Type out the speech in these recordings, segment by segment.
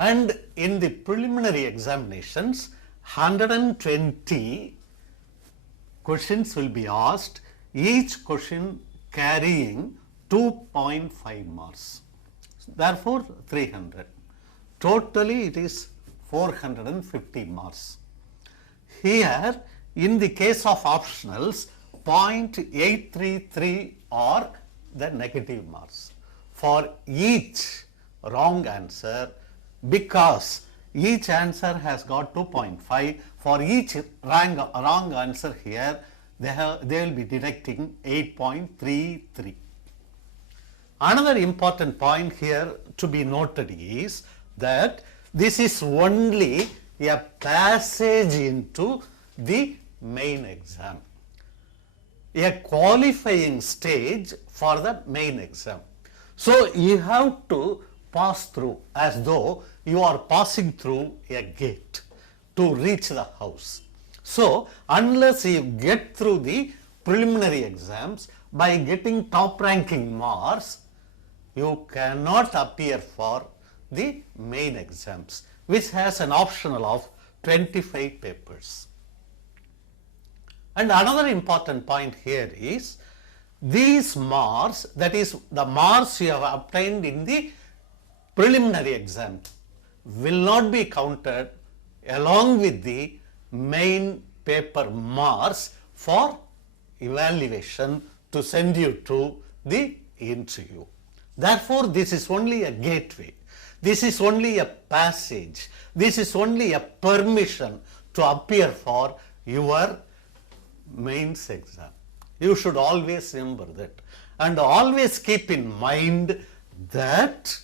And in the preliminary examinations, 120 questions will be asked, each question carrying 2.5 marks. Therefore, 300. Totally it is 450 marks. Here, in the case of optionals, 0.833 are the negative marks for each wrong answer, because each answer has got 2.5. For each wrong answer here, they will be deducting 8.33. Another important point here to be noted is that this is only a passage into the main exam, a qualifying stage for the main exam. So you have to pass through as though you are passing through a gate to reach the house. So unless you get through the preliminary exams by getting top ranking marks, you cannot appear for the main exams, which has an optional of 25 papers. And another important point here is these marks, that is the marks you have obtained in the preliminary exam, will not be counted along with the main paper marks for evaluation to send you to the interview. Therefore, this is only a gateway. This is only a passage. This is only a permission to appear for your mains exam. You should always remember that, and always keep in mind that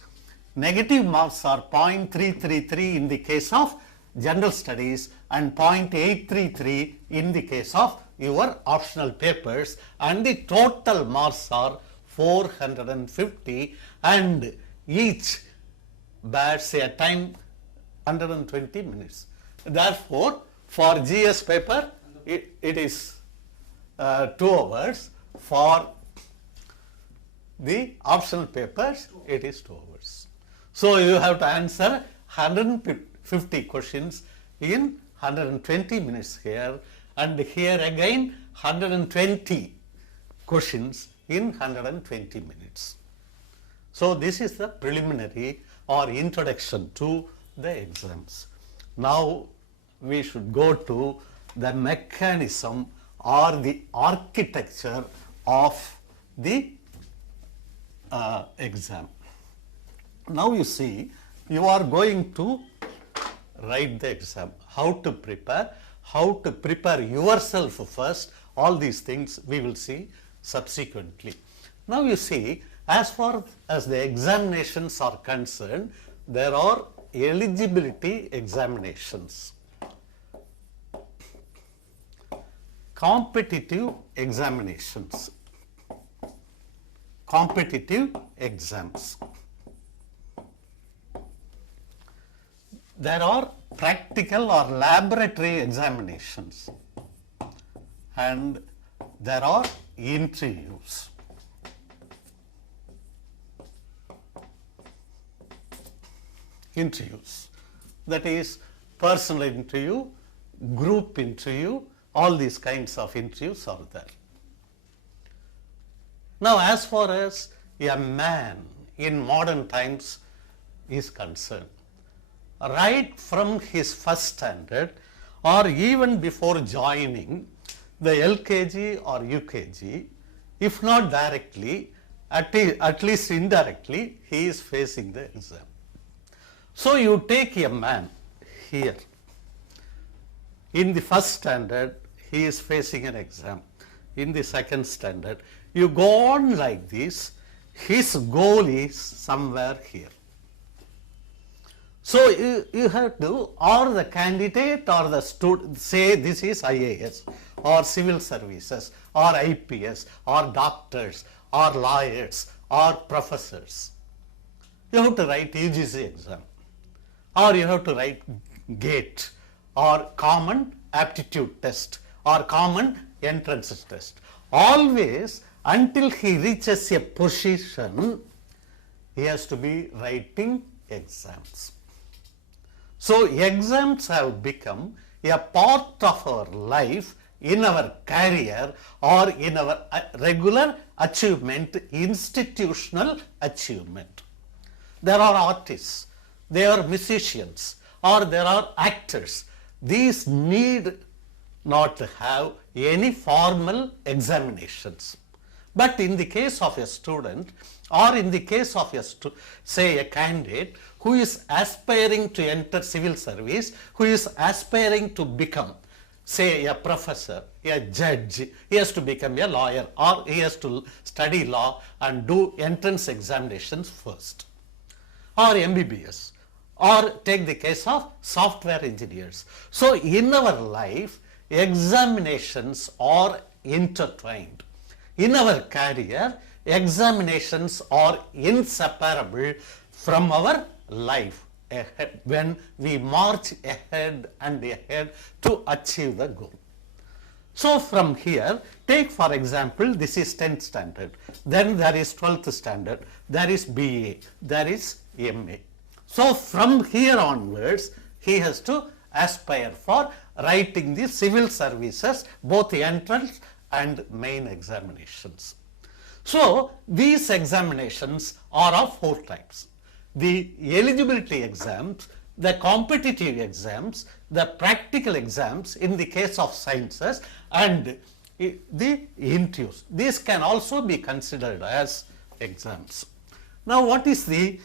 negative marks are 0.333 in the case of general studies and 0.833 in the case of your optional papers, and the total marks are 450, and each bears a time 120 minutes. Therefore, for GS paper it is 2 hours. For the optional papers it is 2 hours. So you have to answer 150 questions in 120 minutes here, and here again 120 questions in 120 minutes. So this is the preliminary or introduction to the exams. Now we should go to the mechanism or the architecture of the exam. Now you see, you are going to write the exam. How to prepare yourself first, all these things we will see subsequently. Now you see, as far as the examinations are concerned, there are eligibility examinations, competitive examinations, competitive exams. There are practical or laboratory examinations, and there are interviews. Interviews, that is personal interview, group interview, all these kinds of interviews are there. Now, as far as a man in modern times is concerned, right from his first standard or even before joining the LKG or UKG, if not directly, at least indirectly, he is facing the exam. So you take a man here, in the first standard he is facing an exam, in the second standard, you go on like this, his goal is somewhere here. So you have to, or the candidate or the student, say this is IAS or civil services or IPS or doctors or lawyers or professors. You have to write UGC exam, or you have to write GATE or common aptitude test or common entrance test. Always, until he reaches a position, he has to be writing exams. So exams have become a part of our life, in our career, or in our regular achievement, institutional achievement. There are artists, there are musicians, or there are actors. These need not have any formal examinations. But in the case of a student, or in the case of say a candidate who is aspiring to enter civil service, who is aspiring to become, say, a professor, a judge, he has to become a lawyer, or he has to study law and do entrance examinations first, or MBBS, or take the case of software engineers. So in our life, examinations are intertwined. In our career, examinations are inseparable from our life ahead, when we march ahead and ahead to achieve the goal. So from here, take for example, this is 10th standard, then there is 12th standard, there is BA, there is MA. So from here onwards, he has to aspire for writing the civil services, both entrance and main examinations. So these examinations are of 4 types: the eligibility exams, the competitive exams, the practical exams in the case of sciences, and the interviews. These can also be considered as exams. Now what is the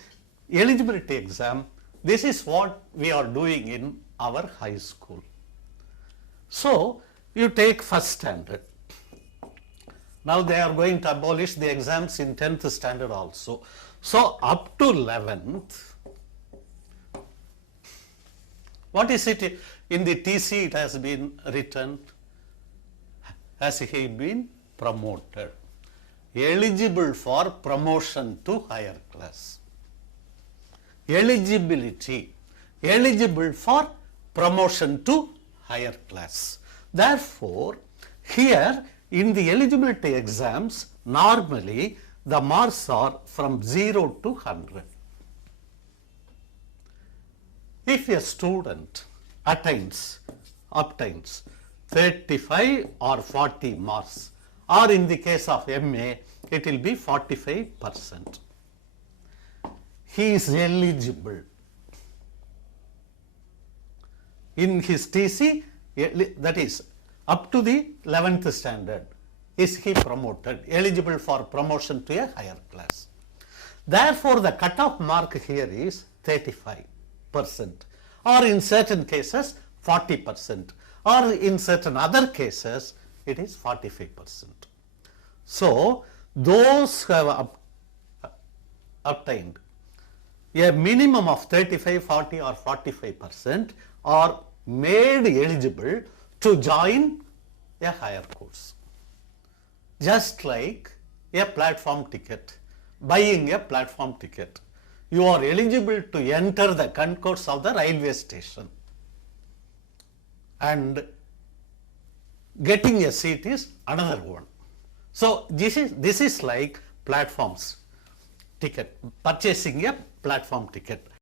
eligibility exam? This is what we are doing in our high school. So you take first standard. Now they are going to abolish the exams in 10th standard also. So up to 11th, what is it in the TC? It has been written, has he been promoted, eligible for promotion to higher class. Eligibility, eligible for promotion to higher class. Therefore, here in the eligibility exams, normally the marks are from 0 to 100. If a student obtains 35 or 40 marks, or in the case of MA, it will be 45%. He is eligible. In his TC, that is up to the 11th standard, is he promoted, eligible for promotion to a higher class. Therefore, the cutoff mark here is 35%, or in certain cases 40%, or in certain other cases it is 45%. So those who have obtained a minimum of 35, 40 or 45% are made eligible to join a higher course. Just like a platform ticket, buying a platform ticket, you are eligible to enter the concourse of the railway station, and getting a seat is another one. So this is like platforms ticket, purchasing a platform ticket.